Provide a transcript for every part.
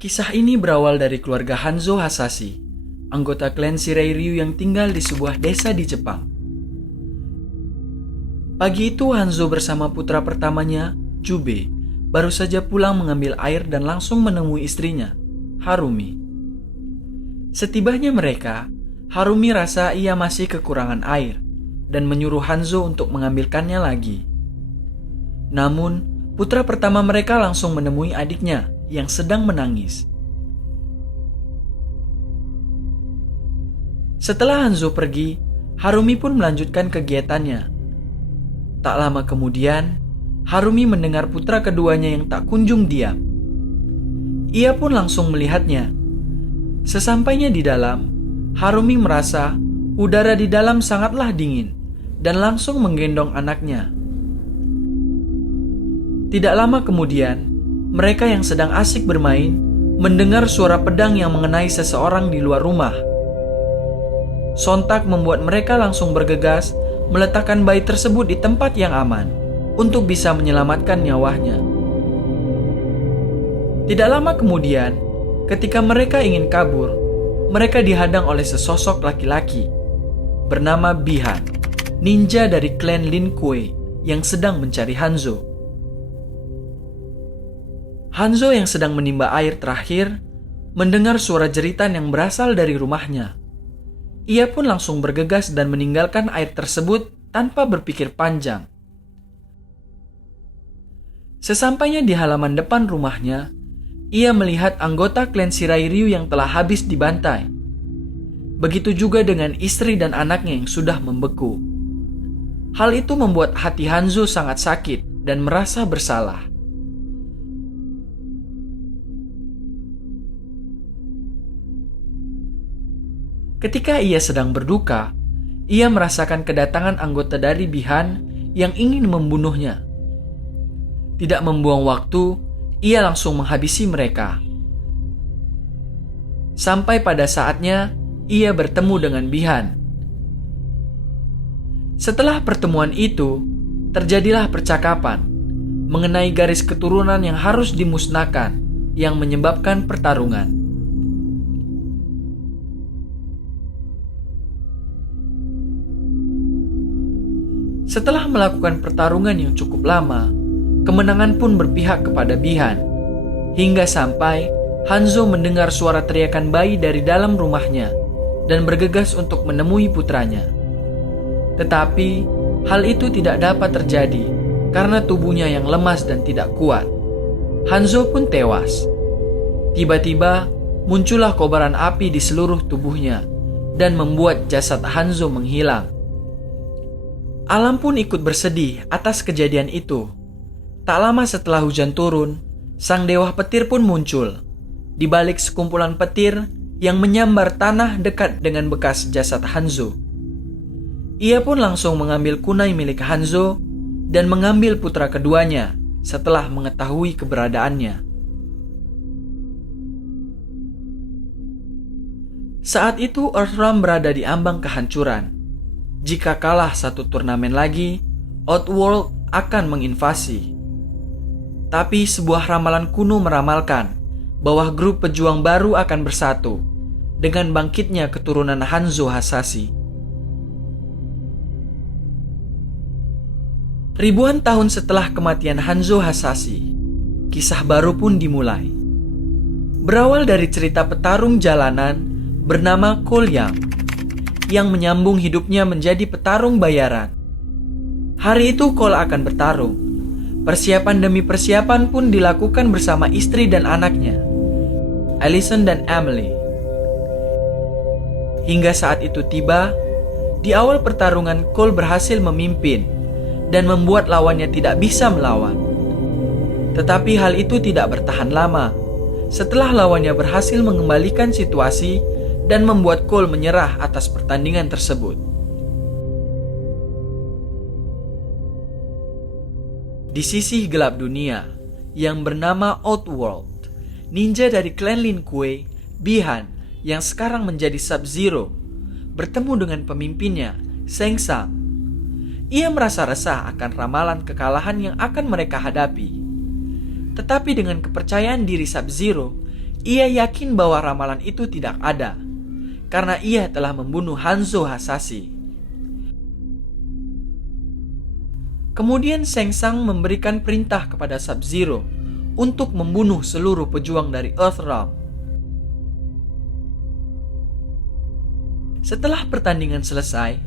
Kisah ini berawal dari keluarga Hanzo Hasashi, anggota klan Shirairyu yang tinggal di sebuah desa di Jepang. Pagi itu Hanzo bersama putra pertamanya, Jube, baru saja pulang mengambil air dan langsung menemui istrinya, Harumi. Setibanya mereka, Harumi rasa ia masih kekurangan air dan menyuruh Hanzo untuk mengambilkannya lagi. Namun, putra pertama mereka langsung menemui adiknya yang sedang menangis. Setelah Hanzo pergi, Harumi pun melanjutkan kegiatannya. Tak lama kemudian, Harumi mendengar putra keduanya yang tak kunjung diam. Ia pun langsung melihatnya. Sesampainya di dalam, Harumi merasa udara di dalam sangatlah dingin dan langsung menggendong anaknya. Tidak lama kemudian, mereka yang sedang asik bermain mendengar suara pedang yang mengenai seseorang di luar rumah. Sontak membuat mereka langsung bergegas meletakkan bayi tersebut di tempat yang aman untuk bisa menyelamatkan nyawanya. Tidak lama kemudian, ketika mereka ingin kabur, mereka dihadang oleh sesosok laki-laki bernama Bihan, ninja dari klan Lin Kuei yang sedang mencari Hanzo. Hanzo yang sedang menimba air terakhir mendengar suara jeritan yang berasal dari rumahnya. Ia pun langsung bergegas dan meninggalkan air tersebut tanpa berpikir panjang. Sesampainya di halaman depan rumahnya, ia melihat anggota klan Shirairyu yang telah habis dibantai. Begitu juga dengan istri dan anaknya yang sudah membeku. Hal itu membuat hati Hanzo sangat sakit dan merasa bersalah. Ketika ia sedang berduka, ia merasakan kedatangan anggota dari Bihan yang ingin membunuhnya. Tidak membuang waktu, ia langsung menghabisi mereka. Sampai pada saatnya, ia bertemu dengan Bihan. Setelah pertemuan itu, terjadilah percakapan mengenai garis keturunan yang harus dimusnahkan yang menyebabkan pertarungan. Setelah melakukan pertarungan yang cukup lama, kemenangan pun berpihak kepada Bihan. Hingga sampai Hanzo mendengar suara teriakan bayi dari dalam rumahnya dan bergegas untuk menemui putranya. Tetapi hal itu tidak dapat terjadi karena tubuhnya yang lemas dan tidak kuat. Hanzo pun tewas. Tiba-tiba muncullah kobaran api di seluruh tubuhnya dan membuat jasad Hanzo menghilang. Alam pun ikut bersedih atas kejadian itu. Tak lama setelah hujan turun, sang dewa petir pun muncul. Di balik sekumpulan petir yang menyambar tanah dekat dengan bekas jasad Hanzo. Ia pun langsung mengambil kunai milik Hanzo dan mengambil putra keduanya setelah mengetahui keberadaannya. Saat itu Earthrealm berada di ambang kehancuran. Jika kalah satu turnamen lagi, Outworld akan menginvasi. Tapi sebuah ramalan kuno meramalkan bahwa grup pejuang baru akan bersatu dengan bangkitnya keturunan Hanzo Hasashi. Ribuan tahun setelah kematian Hanzo Hasashi, kisah baru pun dimulai. Berawal dari cerita petarung jalanan bernama Cole yang menyambung hidupnya menjadi petarung bayaran. Hari itu Cole akan bertarung. Persiapan demi persiapan pun dilakukan bersama istri dan anaknya, Allison dan Emily. Hingga saat itu tiba, di awal pertarungan Cole berhasil memimpin dan membuat lawannya tidak bisa melawan. Tetapi hal itu tidak bertahan lama. Setelah lawannya berhasil mengembalikan situasi dan membuat Cole menyerah atas pertandingan tersebut. Di sisi gelap dunia yang bernama Outworld, ninja dari klan Lin Kuei, Bihan, yang sekarang menjadi Sub-Zero, bertemu dengan pemimpinnya, Shang Tsung. Ia merasa resah akan ramalan kekalahan yang akan mereka hadapi. Tetapi dengan kepercayaan diri Sub-Zero, Ia yakin bahwa ramalan itu tidak ada, karena ia telah membunuh Hanzo Hasashi. Kemudian Shang Tsung memberikan perintah kepada Sub-Zero untuk membunuh seluruh pejuang dari Earthrealm. Setelah pertandingan selesai,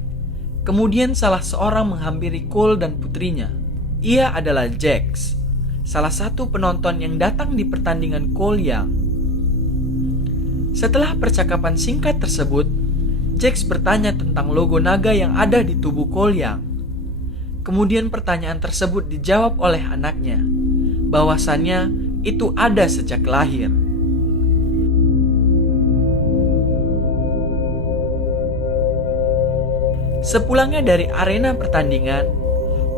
kemudian salah seorang menghampiri Cole dan putrinya. Ia adalah Jax, salah satu penonton yang datang di pertandingan Cole Young. Setelah percakapan singkat tersebut, Jax bertanya tentang logo naga yang ada di tubuh Cole Young. Kemudian pertanyaan tersebut dijawab oleh anaknya, bahwasannya itu ada sejak lahir. Sepulangnya dari arena pertandingan,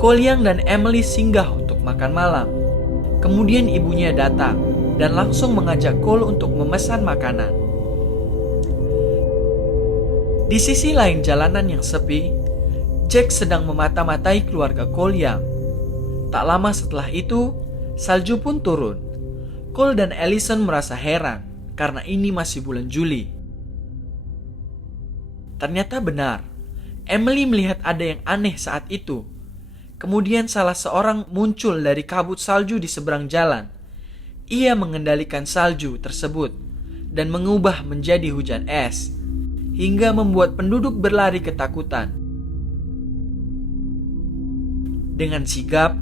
Cole Young dan Emily singgah untuk makan malam. Kemudian ibunya datang dan langsung mengajak Cole untuk memesan makanan. Di sisi lain jalanan yang sepi, Jax sedang memata-matai keluarga Cole Young. Tak lama setelah itu, salju pun turun. Cole dan Allison merasa heran karena ini masih bulan Juli. Ternyata benar, Emily melihat ada yang aneh saat itu. Kemudian salah seorang muncul dari kabut salju di seberang jalan. Ia mengendalikan salju tersebut dan mengubah menjadi hujan es, hingga membuat penduduk berlari ketakutan. Dengan sigap,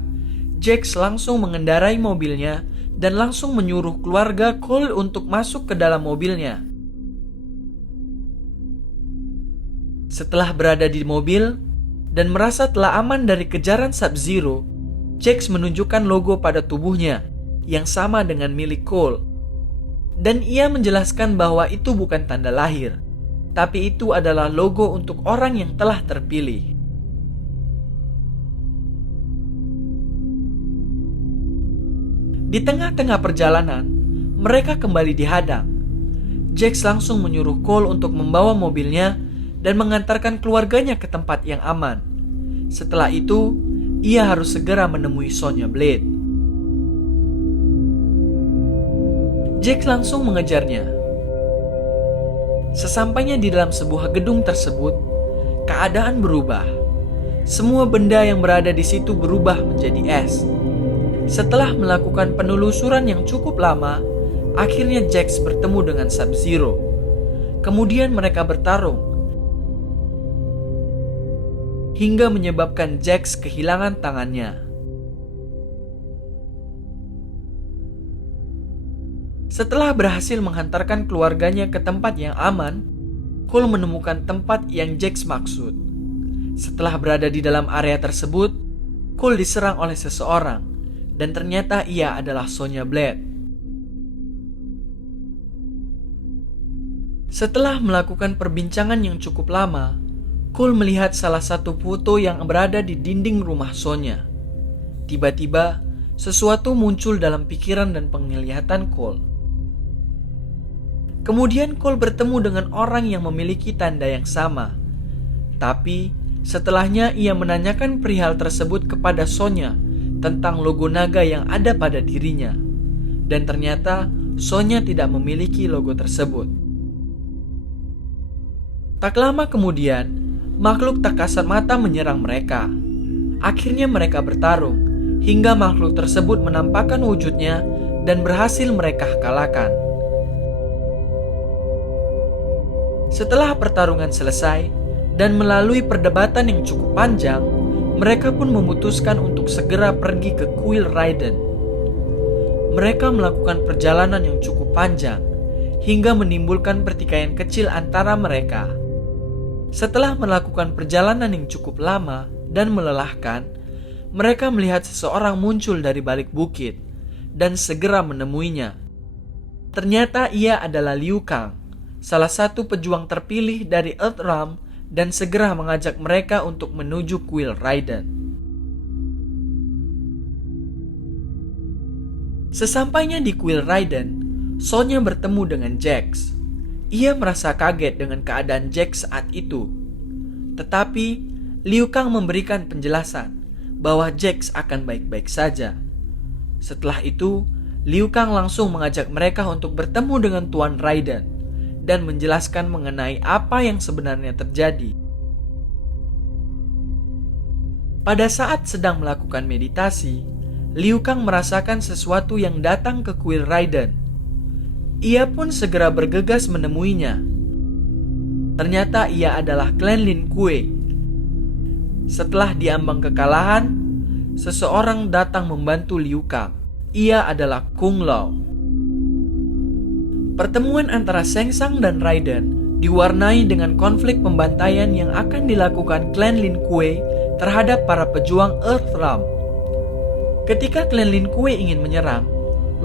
Jax langsung mengendarai mobilnya dan langsung menyuruh keluarga Cole untuk masuk ke dalam mobilnya. Setelah berada di mobil dan merasa telah aman dari kejaran Sub-Zero, Jax menunjukkan logo pada tubuhnya yang sama dengan milik Cole. Dan ia menjelaskan bahwa itu bukan tanda lahir, tapi itu adalah logo untuk orang yang telah terpilih. Di tengah-tengah perjalanan, mereka kembali dihadang. Jax langsung menyuruh Cole untuk membawa mobilnya dan mengantarkan keluarganya ke tempat yang aman. Setelah itu, ia harus segera menemui Sonya Blade. Jax langsung mengejarnya. Sesampainya di dalam sebuah gedung tersebut, keadaan berubah. Semua benda yang berada di situ berubah menjadi es. Setelah melakukan penelusuran yang cukup lama, akhirnya Jax bertemu dengan Sub-Zero. Kemudian mereka bertarung, hingga menyebabkan Jax kehilangan tangannya. Setelah berhasil menghantarkan keluarganya ke tempat yang aman, Cole menemukan tempat yang Jax maksud. Setelah berada di dalam area tersebut, Cole diserang oleh seseorang. Dan ternyata ia adalah Sonya Blade. Setelah melakukan perbincangan yang cukup lama, Cole melihat salah satu foto yang berada di dinding rumah Sonya. Tiba-tiba, sesuatu muncul dalam pikiran dan penglihatan Cole. Kemudian Cole bertemu dengan orang yang memiliki tanda yang sama. Tapi, setelahnya ia menanyakan perihal tersebut kepada Sonya tentang logo naga yang ada pada dirinya. Dan ternyata Sonya tidak memiliki logo tersebut. Tak lama kemudian, makhluk tak kasat mata menyerang mereka. Akhirnya mereka bertarung, hingga makhluk tersebut menampakkan wujudnya dan berhasil mereka kalahkan. Setelah pertarungan selesai, dan melalui perdebatan yang cukup panjang, mereka pun memutuskan untuk segera pergi ke Kuil Raiden. Mereka melakukan perjalanan yang cukup panjang, hingga menimbulkan pertikaian kecil antara mereka. Setelah melakukan perjalanan yang cukup lama dan melelahkan, mereka melihat seseorang muncul dari balik bukit, dan segera menemuinya. Ternyata ia adalah Liu Kang, salah satu pejuang terpilih dari Earthrealm, dan segera mengajak mereka untuk menuju Kuil Raiden. Sesampainya di Kuil Raiden, Sonya bertemu dengan Jax. Ia merasa kaget dengan keadaan Jax saat itu. Tetapi, Liu Kang memberikan penjelasan bahwa Jax akan baik-baik saja. Setelah itu, Liu Kang langsung mengajak mereka untuk bertemu dengan Tuan Raiden dan menjelaskan mengenai apa yang sebenarnya terjadi. Pada saat sedang melakukan meditasi, Liu Kang merasakan sesuatu yang datang ke kuil Raiden. Ia pun segera bergegas menemuinya. Ternyata ia adalah klan Lin Kuei. Setelah diambang kekalahan, seseorang datang membantu Liu Kang. Ia adalah Kung Lao. Pertemuan antara Shang Tsung dan Raiden diwarnai dengan konflik pembantaian yang akan dilakukan klan Lin Kuei terhadap para pejuang Earthrealm. Ketika klan Lin Kuei ingin menyerang,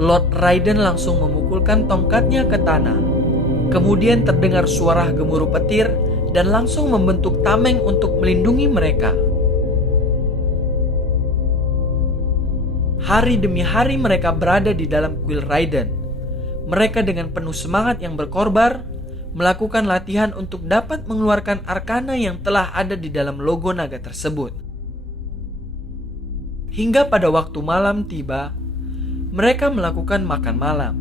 Lord Raiden langsung memukulkan tongkatnya ke tanah. Kemudian terdengar suara gemuruh petir dan langsung membentuk tameng untuk melindungi mereka. Hari demi hari mereka berada di dalam kuil Raiden. Mereka dengan penuh semangat yang berkorbar melakukan latihan untuk dapat mengeluarkan arkana yang telah ada di dalam logo naga tersebut. Hingga pada waktu malam tiba, mereka melakukan makan malam.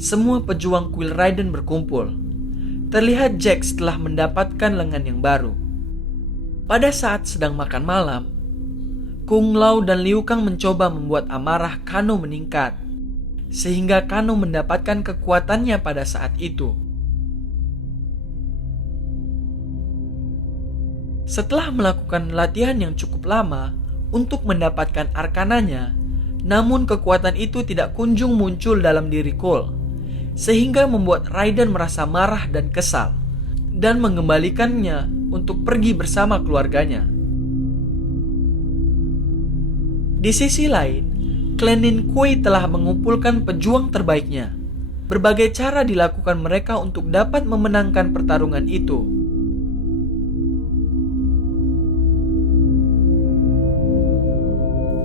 Semua pejuang kuil Raiden berkumpul. Terlihat Jax telah mendapatkan lengan yang baru. Pada saat sedang makan malam, Kung Lao dan Liu Kang mencoba membuat amarah Kano meningkat, sehingga Kano mendapatkan kekuatannya pada saat itu. Setelah melakukan latihan yang cukup lama untuk mendapatkan arkananya, namun kekuatan itu tidak kunjung muncul dalam diri Cole, sehingga membuat Raiden merasa marah dan kesal, dan mengembalikannya untuk pergi bersama keluarganya. Di sisi lain, klan Lin Kuei telah mengumpulkan pejuang terbaiknya. Berbagai cara dilakukan mereka untuk dapat memenangkan pertarungan itu.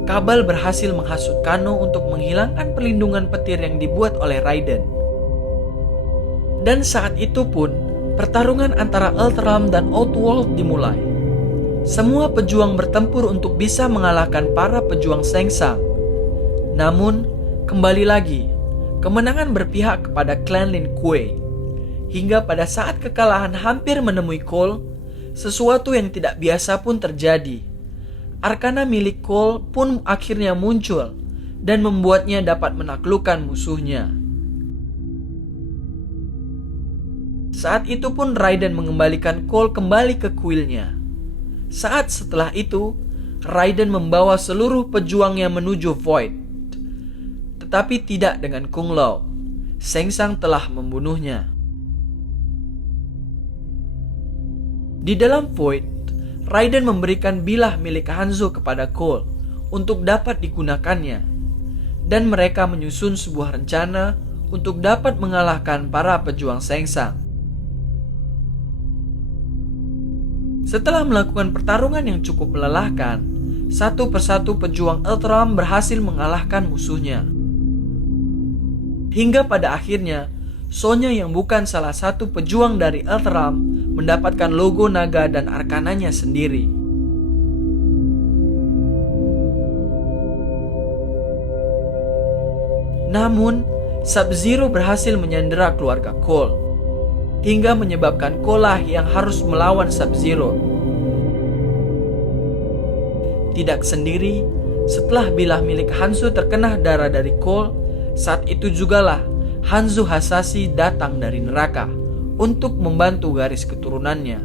Kabal berhasil menghasut Kano untuk menghilangkan perlindungan petir yang dibuat oleh Raiden. Dan saat itu pun, pertarungan antara Earthrealm dan Outworld dimulai. Semua pejuang bertempur untuk bisa mengalahkan para pejuang Shang Tsung. Namun, kembali lagi, kemenangan berpihak kepada klan Lin Kuei. Hingga pada saat kekalahan hampir menemui Cole, sesuatu yang tidak biasa pun terjadi. Arkana milik Cole pun akhirnya muncul dan membuatnya dapat menaklukkan musuhnya. Saat itu pun Raiden mengembalikan Cole kembali ke kuilnya. Saat setelah itu, Raiden membawa seluruh pejuangnya menuju Void. Tetapi tidak dengan Kung Lao. Shang Tsung telah membunuhnya. Di dalam Void, Raiden memberikan bilah milik Hanzo kepada Cole untuk dapat digunakannya. Dan mereka menyusun sebuah rencana untuk dapat mengalahkan para pejuang Shang Tsung. Setelah melakukan pertarungan yang cukup melelahkan, satu persatu pejuang Earthrealm berhasil mengalahkan musuhnya. Hingga pada akhirnya, Sonya yang bukan salah satu pejuang dari Earthrealm mendapatkan logo naga dan arkananya sendiri. Namun, Sub-Zero berhasil menyandera keluarga Cole, hingga menyebabkan Cole yang harus melawan Sub-Zero. Tidak sendiri, setelah bilah milik Hanzo terkena darah dari Cole, saat itu jugalah Hanzo Hasashi datang dari neraka untuk membantu garis keturunannya.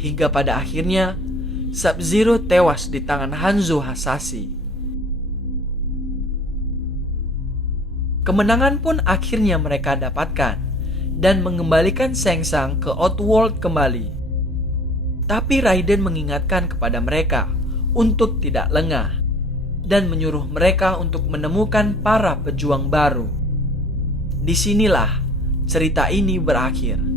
Hingga pada akhirnya, Sub-Zero tewas di tangan Hanzo Hasashi. Kemenangan pun akhirnya mereka dapatkan dan mengembalikan Shang Tsung ke Outworld kembali. Tapi Raiden mengingatkan kepada mereka untuk tidak lengah dan menyuruh mereka untuk menemukan para pejuang baru. Disinilah cerita ini berakhir.